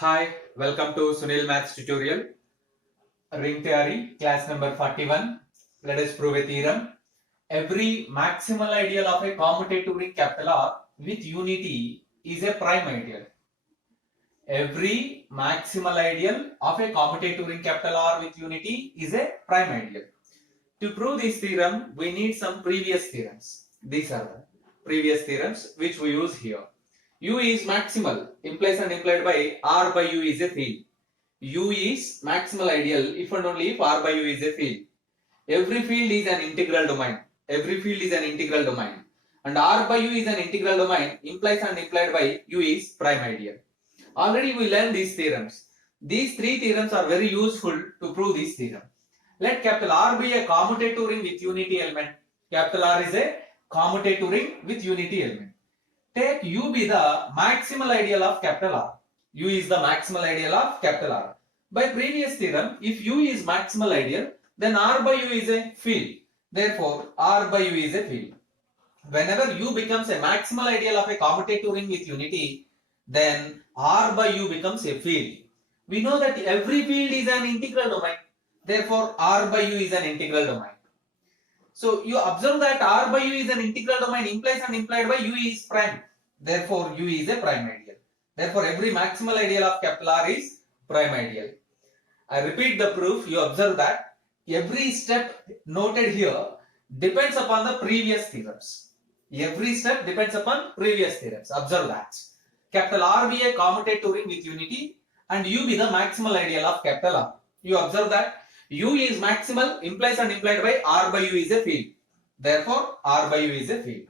Hi, welcome to Sunil Maths tutorial. Ring theory, class number 41. Let us prove a theorem. Every maximal ideal of a commutative ring capital R with unity is a prime ideal. Every maximal ideal of a commutative ring capital R with unity is a prime ideal. To prove this theorem, we need some previous theorems. These are the previous theorems which we use here. U is maximal, implies and implied by R by U is a field. U is maximal ideal if and only if R by U is a field. Every field is an integral domain. Every field is an integral domain. And R by U is an integral domain, implies and implied by U is prime ideal. Already we learned these theorems. These three theorems are very useful to prove this theorem. Let capital R be a commutative ring with unity element. Capital R is a commutative ring with unity element. Take U be the maximal ideal of capital R. U is the maximal ideal of capital R. By previous theorem, if U is maximal ideal, then R by U is a field. Therefore, R by U is a field. Whenever U becomes a maximal ideal of a commutative ring with unity, then R by U becomes a field. We know that every field is an integral domain. Therefore, R by U is an integral domain. So, you observe that R by U is an integral domain, implies and implied by U is prime. Therefore, U is a prime ideal. Therefore, every maximal ideal of capital R is prime ideal. I repeat the proof. You observe that every step noted here depends upon the previous theorems. Every step depends upon previous theorems. Observe that. Capital R be a commutative ring with unity and U be the maximal ideal of capital R. You observe that U is maximal, implies and implied by R by U is a field. Therefore, R by U is a field.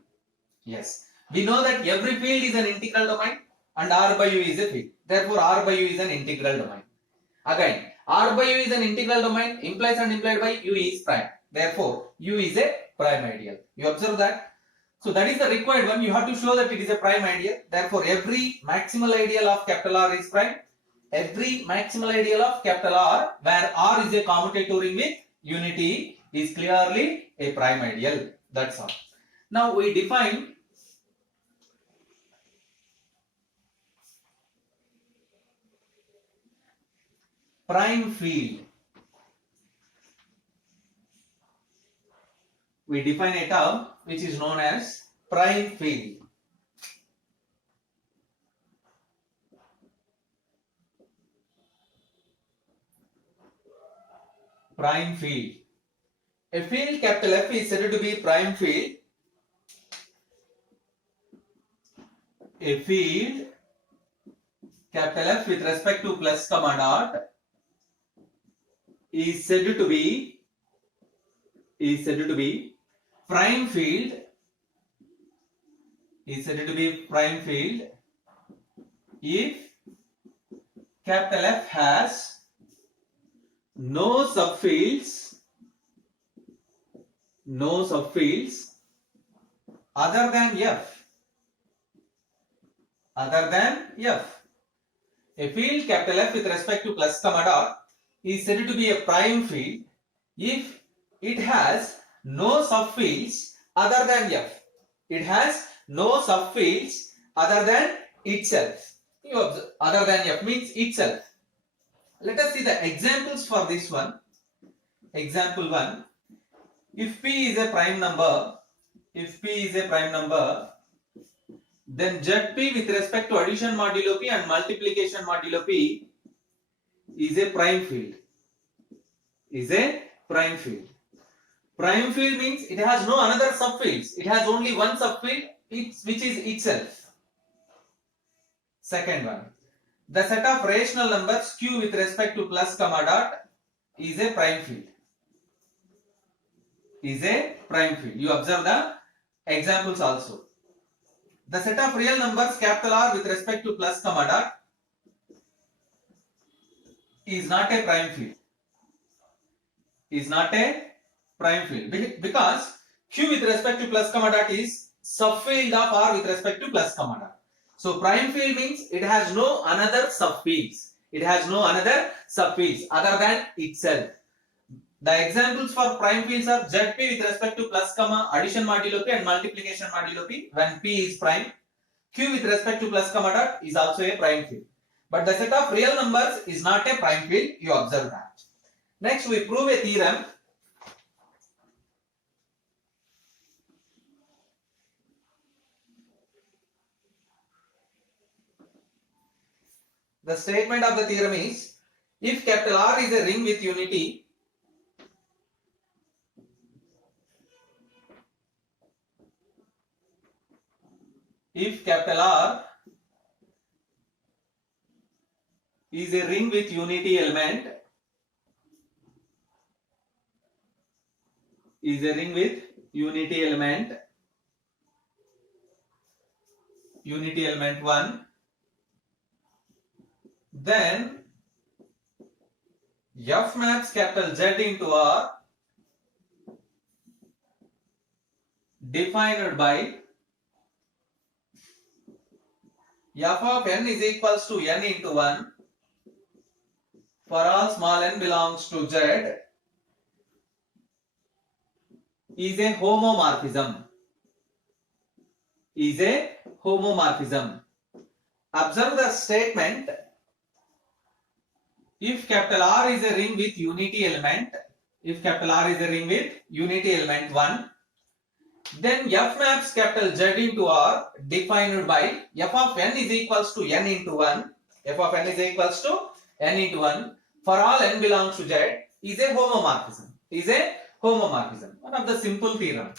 Yes. We know that every field is an integral domain and R by U is a field. Therefore, R by U is an integral domain. Again, R by U is an integral domain, implies and implied by U is prime. Therefore, U is a prime ideal. You observe that? So, that is the required one. You have to show that it is a prime ideal. Therefore, every maximal ideal of capital R is prime. Every maximal ideal of capital R, where R is a commutative ring with unity, is clearly a prime ideal. That's all. Now, we define prime field. We define a term which is known as prime field. Prime field. A field capital F is said to be prime field. A field capital F with respect to plus comma dot is said to be prime field. Is said to be prime field if capital F has no subfields other than F. A field capital F with respect to plus comma dot is said to be a prime field if it has no subfields other than F. It has no subfields other than itself. You observe, other than F means itself. Let us see the examples for this one. Example 1. If P is a prime number, then ZP with respect to addition modulo P and multiplication modulo P is a prime field. Prime field means it has no another subfields. It has only one subfield which is itself. Second one. The set of rational numbers Q with respect to plus comma dot is a prime field. You observe the examples also. The set of real numbers capital R with respect to plus comma dot is not a prime field. Because Q with respect to plus comma dot is subfield of R with respect to plus comma dot. So prime field means it has no another subfields. Other than itself. The examples for prime fields are ZP with respect to plus comma addition modulo P and multiplication modulo P when P is prime. Q with respect to plus comma dot is also a prime field. But the set of real numbers is not a prime field. You observe that. Next, we prove a theorem. The statement of the theorem is, if capital R is a ring with unity, if capital R is a ring with unity element, unity element 1, then F maps capital Z into R defined by f of n is equals to n into 1 for all small n belongs to Z is a homomorphism. Observe the statement. If capital R is a ring with unity element, 1, then F maps capital Z into R defined by f of n is equals to n into 1, for all n belongs to Z is a homomorphism. One of the simple theorem.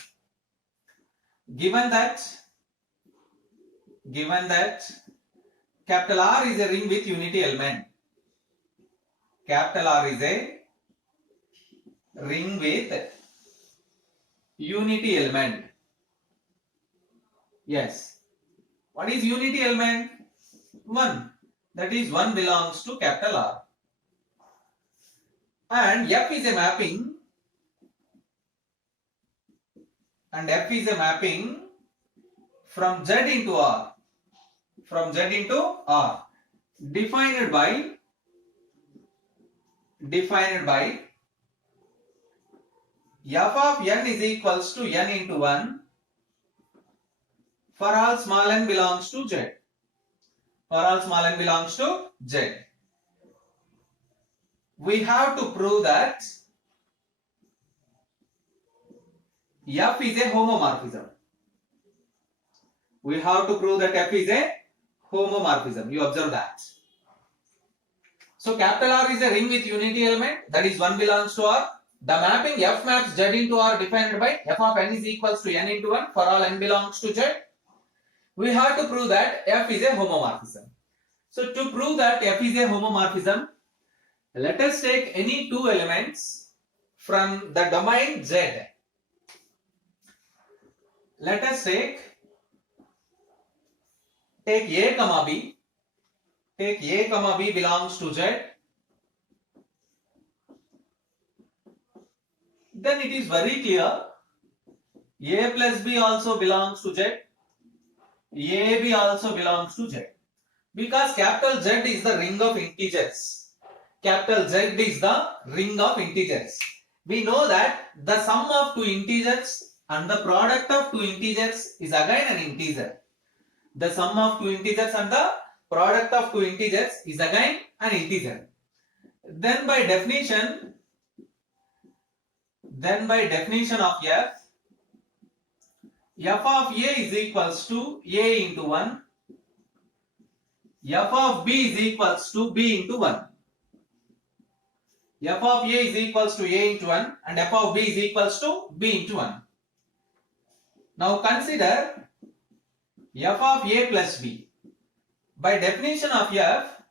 Given that capital R is a ring with unity element, Yes. What is unity element? 1. That is 1 belongs to capital R. And F is a mapping. From Z into R. Defined by f of n is equals to n into 1 for all small n belongs to Z. We have to prove that F is a homomorphism. You observe that. So capital R is a ring with unity element, that is 1 belongs to R. The mapping F maps Z into R defined by f of n is equals to n into 1 for all n belongs to Z. We have to prove that F is a homomorphism. So to prove that F is a homomorphism, let us take any two elements from the domain Z. Let us take A comma B. Take A comma B belongs to Z. Then it is very clear A plus B also belongs to Z. AB also belongs to Z. Because capital Z is the ring of integers. We know that the sum of two integers and the product of two integers is again an integer. The sum of two integers and the product of two integers is again an integer. Then by definition of f of A is equals to A into 1, f of B is equals to B into 1. F of A is equals to A into 1 and f of B is equals to B into 1. Now consider f of A plus B. By definition of f,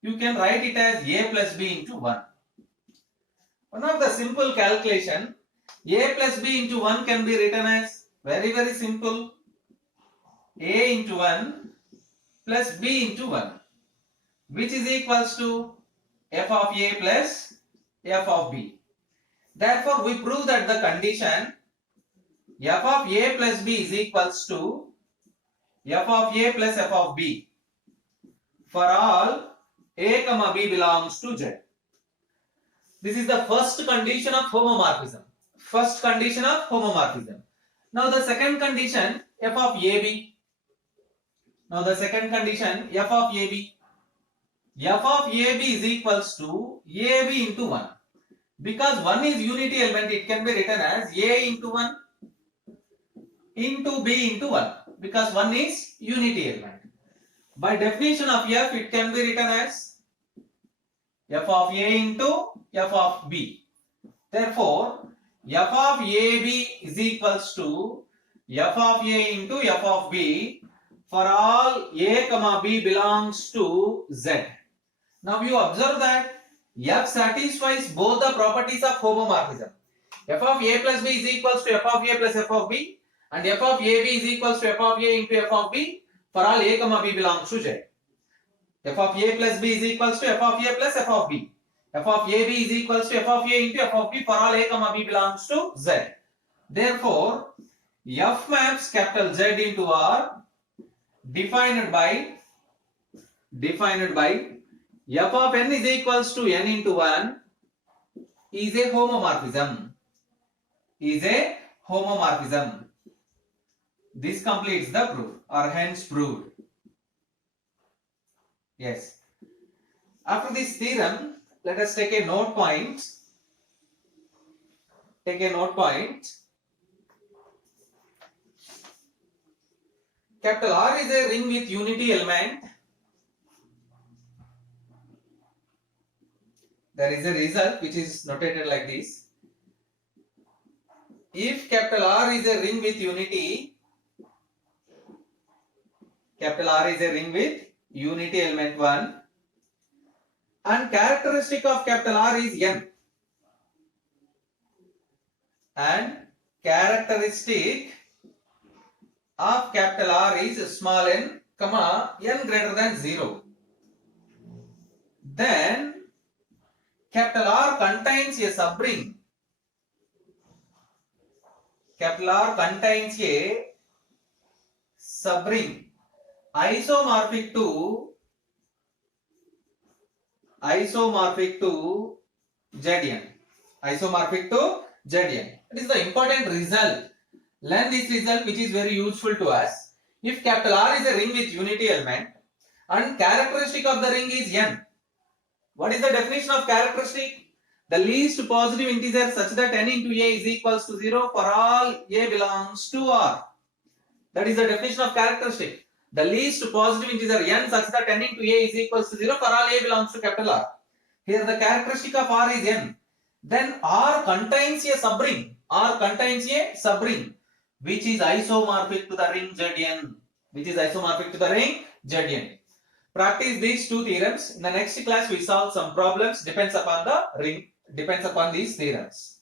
you can write it as A plus B into 1. One of the simple calculation, A plus B into 1 can be written as very simple. A into 1 plus B into 1, which is equals to f of A plus f of B. Therefore, we prove that the condition f of A plus B is equals to f of A plus f of B for all A comma B belongs to Z. This is the first condition of homomorphism. Now the second condition f of AB. f of AB is equals to AB into 1. Because 1 is unity element, it can be written as A into 1 into B into 1. Because 1 is unity element. By definition of f, it can be written as f of A into f of B. Therefore, f of AB is equals to f of A into f of B for all A comma B belongs to Z. Now you observe that f satisfies both the properties of homomorphism. F of A plus B is equals to f of A plus f of B, and f of AB is equals to f of A into f of B for all A comma B belongs to Z. F of A plus B is equals to f of A plus f of B. F of AB is equals to f of A into f of B for all A comma B belongs to Z. Therefore, f maps capital Z into R defined by f of n is equals to n into 1 is a homomorphism. This completes the proof, or hence proved. Yes. After this theorem, let us take a note point. Capital R is a ring with unity element. There is a result which is notated like this. If capital R is a ring with unity, capital R is a ring with unity element 1, and characteristic of capital R is n, and characteristic of capital R is small n, comma n greater than 0, then capital R contains a subring. Capital R contains a subring isomorphic to Zn. It is the important result. Learn this result, which is very useful to us. If capital R is a ring with unity element and characteristic of the ring is n. What is the definition of characteristic? The least positive integer such that n into A is equals to 0 for all A belongs to R. That is the definition of characteristic. The least positive integer n such that n into A is equals to 0 for all A belongs to capital R. Here the characteristic of R is n. Then R contains a subring. Which is isomorphic to the ring Zn. Practice these two theorems. In the next class we solve some problems depends upon these theorems.